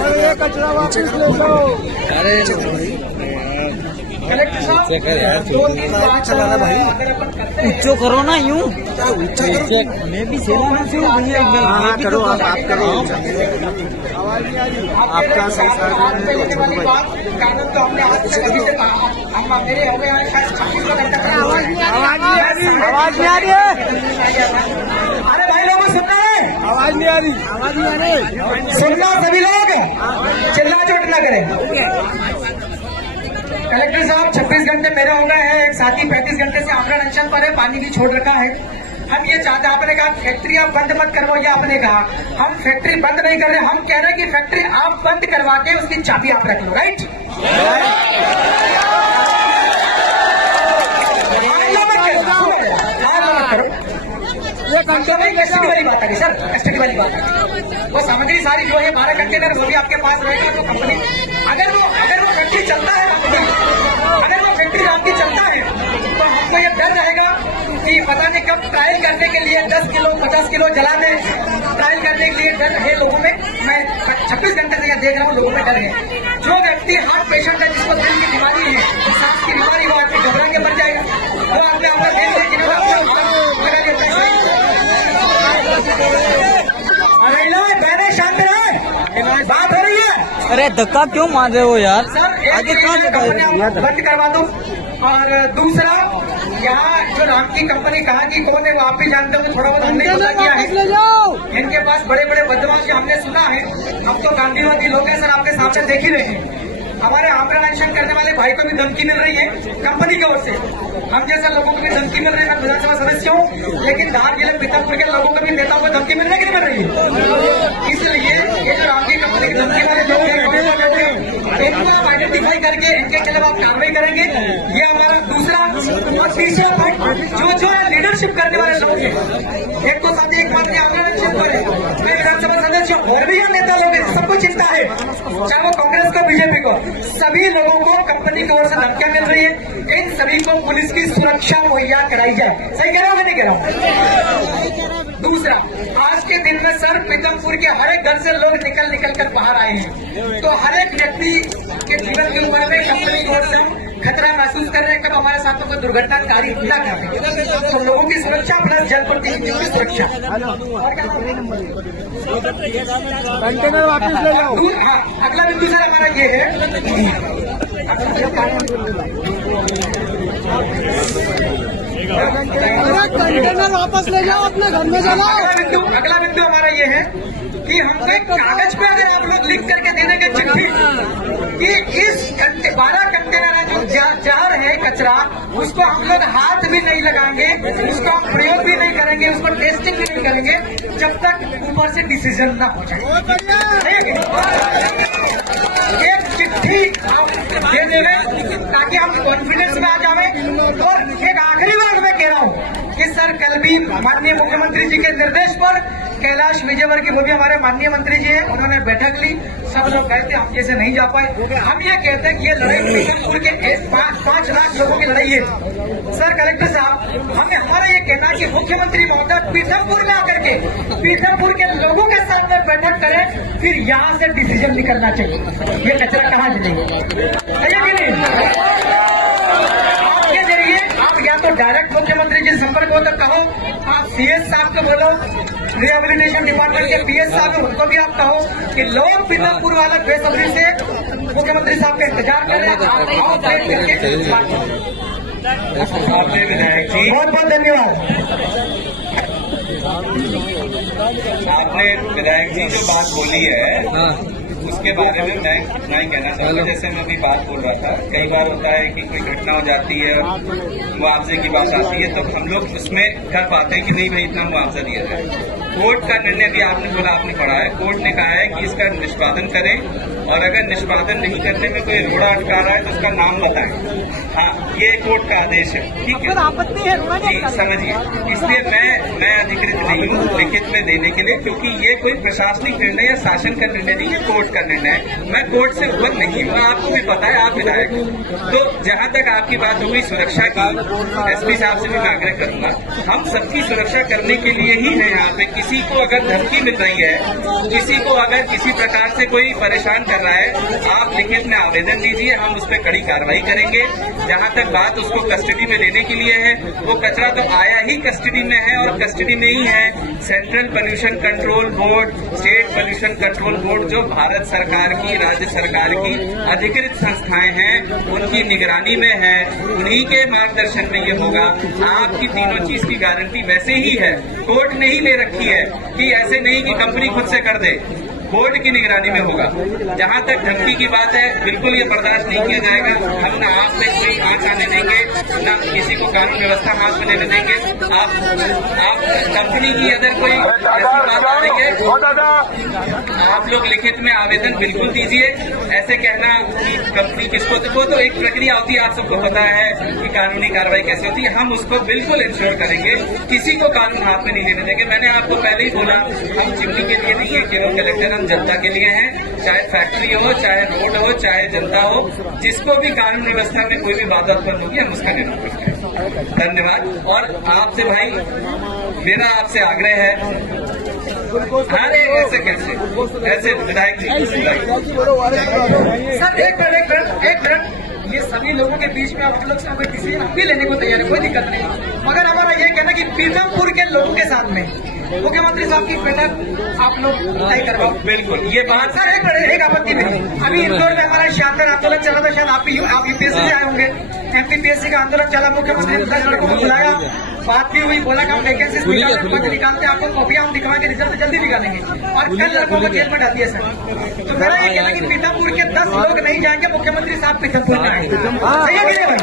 कचरा वापस ले लो। अरे कलेक्टर साहब चलाना भाई, ऊंचो करो ना यूं। मैं भी सेना से हूँ भैया। हाँ करो, आप करो। आवाज नहीं आ रही आपका सही कानून तो हमने आज से अभी से हम मेरे हो गए शायद 26 को घंटा। आवाज नहीं आ रही है। अरे भाई लोगों सुनना है, आवाज नहीं आ रही। सुनना सभी लोग, चिल्ला चोट ना करें। कलेक्टर साहब 26 घंटे मेरे हो गए हैं, एक साथी 35 घंटे से आमरण अनशन पर है, पानी भी छोड़ रखा है। हम ये चाहते हैं, आपने कहा फैक्ट्री आप बंद मत करवाइए, आपने कहा हम फैक्ट्री बंद नहीं कर रहे, हम कह रहे हैं कि फैक्ट्री आप बंद करवा के उसकी चाबी आप रख लो, राइट? ये कंटेनर कस्टडी वाली बात आ रही सर, कस्टडी वाली बात आ रही। वो सामग्री सारी जो है 12 कंटेनर वो भी आपके पास रहेगा। तो कंपनी अगर वो फैक्ट्री चलता है आपकी, अगर वो फैक्ट्री आपकी चलता है तो हमको ये डर रहेगा कि पता नहीं कब ट्रायल करने के लिए 10 किलो 50 किलो जला दें। ट्रायल करने के लिए डर है लोगों में। मैं 26 घंटे से यह देख रहा हूँ, लोगों में डर है। जो व्यक्ति हार्ट पेशेंट है, जिसको दिल की बीमारी है, सांस की बीमारी, वो आदमी घबरा के मर जाएगा। वो आदमी आपका देख ले जिन्होंने लगा देता है। बहने शांत रहे, बात हो रही है। अरे धक्का क्यों मार रहे हो यार? सर आगे कहाँ से बंद करवा दो। और दूसरा, यहाँ जो राम की कंपनी कहा कि कौन है वो आप भी जानते हो, थोड़ा बहुत हमने पता किया है। इनके पास बड़े बड़े बदमाश हमने सुना है। हम तो गांधीवादी लोग हैं सर, आपके सामने देख ही रहे हैं। हमारे आमरण अनशन करने वाले भाई को भी धमकी मिल रही है कंपनी की ओर से। हम जैसे लोगों को भी धमकी मिल रही है। मैं विधानसभा सदस्य हूँ, लेकिन धार जिले पीतमपुर के लोगों को भी नेताओं को धमकी मिल रही है कि नहीं मिल रही है? इसलिए ये जो राम की कंपनी की धमकी वाले लोग हैं, इनको आप आइडेंटिफाई करके इनके खिलाफ आप कार्रवाई करेंगे। ये हमारा दूसरा। और तीसरा पॉइंट, जो लीडरशिप करने वाले लोग हैं, एक तो साथ एक मात्र आमरण अनशन पर है, मैं विधानसभा सदस्य हूँ, और भी यहाँ नेता लोग हैं, सबको चिंता है, चाहे वो कांग्रेस को बीजेपी को, सभी लोगों को कंपनी की ओर से धमकियां मिल रही है। इन सभी को पुलिस की सुरक्षा मुहैया कराई जाए। सही कह रहा हूं, नहीं कह रहा हूं? दूसरा, आज के दिन में सर पीतमपुर के हर एक घर से लोग निकल कर बाहर आए हैं, तो हर एक व्यक्ति के जीवन के ऊपर में कंपनी की ओर से हम खतरा महसूस कर रहे हैं। कब हमारे साथ में कोई दुर्घटनाकारी हमला कर रहे, तो लोगों की सुरक्षा प्लस जनप्रतिनिधियों की सुरक्षा। कंटेनर वापस ले लो। हाँ, अगला बिंदु सर हमारा ये है, कंटेनर वापस ले जाओ, अपने घर में चलाओ। अगला बिंदु हमारा ये है कि हमको एक कागज पे अगर आप लोग लिख करके दे देंगे चिट्ठी कि इस 12 कंटेनर जो जार है कचरा, उसको हम लोग हाथ भी नहीं लगाएंगे, उसको हम प्रयोग भी नहीं करेंगे, उसको टेस्टिंग भी नहीं करेंगे जब तक ऊपर से डिसीजन ना हो जाए। एक चिट्ठी आप दे देंगे ताकि हम कॉन्फिडेंस में आ जाए। और एक आखिरी बात मैं कह रहा हूँ कि सर कल भी माननीय मुख्यमंत्री जी के निर्देश पर कैलाश विजयवर्गीय, वो भी हमारे माननीय मंत्री जी हैं, उन्होंने बैठक ली। सब लोग कहते हम जैसे नहीं जा पाए। हम ये कहते हैं कि ये लड़ाई पीतमपुर के 5 लाख लोगों की लड़ाई है। सर कलेक्टर साहब, हमें हमारा ये कहना है कि मुख्यमंत्री महोदय पीतमपुर में आकर के पीतमपुर के लोगों के साथ में बैठक करें, फिर यहाँ से डिसीजन निकलना चाहिए ये कचरा कहाँ चलेगा, है कि नहीं? आपके जरिए आप या तो डायरेक्ट मुख्यमंत्री जी संपर्क हो तो कहो, आप सीएस साहब को बोलो, रिहेबिलिटेशन डिपार्टमेंट के पीएस साहब हैं, उनको भी आप कहो कि लोग पीतमपुर वाला बेसब्री से मुख्यमंत्री साहब का इंतजार कर रहे हैं। आपने विधायक जी, बहुत बहुत धन्यवाद। आपने विधायक जी जो बात बोली है उसके बारे में मैं इतना ही कहना चाहूँगा। जैसे मैं अभी बात बोल रहा था, कई बार होता है कि कोई घटना हो जाती है, मुआवजे की बात आती है, तो हम लोग उसमें कर पाते हैं कि नहीं भाई इतना मुआवजा दिया जाए। कोर्ट का निर्णय भी आपने बोला, आपने पढ़ा है, कोर्ट ने कहा है कि इसका निष्पादन करें, और अगर निष्पादन नहीं करने में कोई रोड़ा अटका रहा है तो उसका नाम बताएं। हाँ, ये कोर्ट का आदेश है, ठीक है आपत्ति है जी, समझिए। इसलिए मैं अधिकृत नहीं हूँ लिखित में देने के लिए, क्योंकि ये कोई प्रशासनिक निर्णय या शासन का निर्णय नहीं है, कोर्ट का निर्णय है। मैं कोर्ट से ऊपर नहीं हूँ, आपको भी पता है, आप विधायक। तो जहाँ तक आपकी बात हुई सुरक्षा की, एसपी साहब से भी मैं आग्रह करूंगा हम सबकी सुरक्षा करने के लिए ही है यहाँ पे। किसी को अगर धमकी मिल रही है, किसी को अगर किसी प्रकार से कोई परेशान कर रहा है, आप लिखित में आवेदन दीजिए, हम उस पर कड़ी कार्रवाई करेंगे। जहाँ तक बात उसको कस्टडी में लेने के लिए है, वो कचरा तो आया ही कस्टडी में है और कस्टडी में ही है। Central pollution control board, state pollution control board जो भारत सरकार की, राज्य सरकार की अधिकृत संस्थाएं हैं, उनकी निगरानी में है, उन्हीं के मार्गदर्शन में ये होगा। आपकी तीनों चीज की गारंटी वैसे ही है, कोर्ट ने ही ले रखी है कि ऐसे नहीं कि कंपनी खुद से कर दे, बोर्ड की निगरानी में होगा। जहां तक धमकी की बात है, बिल्कुल ये बर्दाश्त नहीं किया जाएगा। हम न आप पे कोई आंच आने देंगे, न किसी को कानून व्यवस्था हाथ में लेने देंगे। आप कंपनी की अगर कोई ऐसी बात आ रही है, आप लोग लिखित में आवेदन बिल्कुल दीजिए। ऐसे कहना कि कंपनी किसको, तो वो तो एक प्रक्रिया होती है, आप सबको पता है कि कानूनी कार्रवाई कैसे होती है। हम उसको बिल्कुल इंश्योर करेंगे, किसी को कानून हाथ में नहीं लेने देंगे। मैंने आपको पहले ही बोला, हम चिमनी के लिए नहीं है केवल कलेक्टर, हम जनता के लिए हैं। चाहे फैक्ट्री हो, चाहे रोड हो, चाहे जनता हो, जिसको भी कानून व्यवस्था में कोई भी बाधा उत्पन्न होगी, हम उसका निरूपण करेंगे। धन्यवाद। और आपसे भाई, मेरा आपसे आग्रह है, अरे ऐसे कैसे, ऐसे विधायक जी सर एक मिनट, ये सभी लोगों के बीच में आप लोग से कोई डिसीजन भी लेने को तैयार है, कोई दिक्कत नहीं। मगर हमारा ये कहना कि पीतमपुर के लोगों के साथ में मुख्यमंत्री साहब की बैठक आप लोग तय करवाओ। बिल्कुल, ये बात सर एक आपत्ति नहीं, अभी इंदौर में हमारा शानदार आंदोलन चला था, शायद आप यूपीएससी से आए होंगे। एमपीपीएससी का आंदोलन चला, मुख्यमंत्री ने 10 लड़कों को बुलाया, बात भी हुई, बोला कि हम वैकेंसी निकालते हैं, आपको कॉपियां हम दिखवा के रिजल्ट जल्दी निकालेंगे। और कल लड़कों को जेल में डाल दिया सर। तो मेरा ये कहना कि पीतमपुर के 10 लोग नहीं जाएंगे, मुख्यमंत्री साहब पीतमपुर में आएंगे। सही है कि नहीं भाई?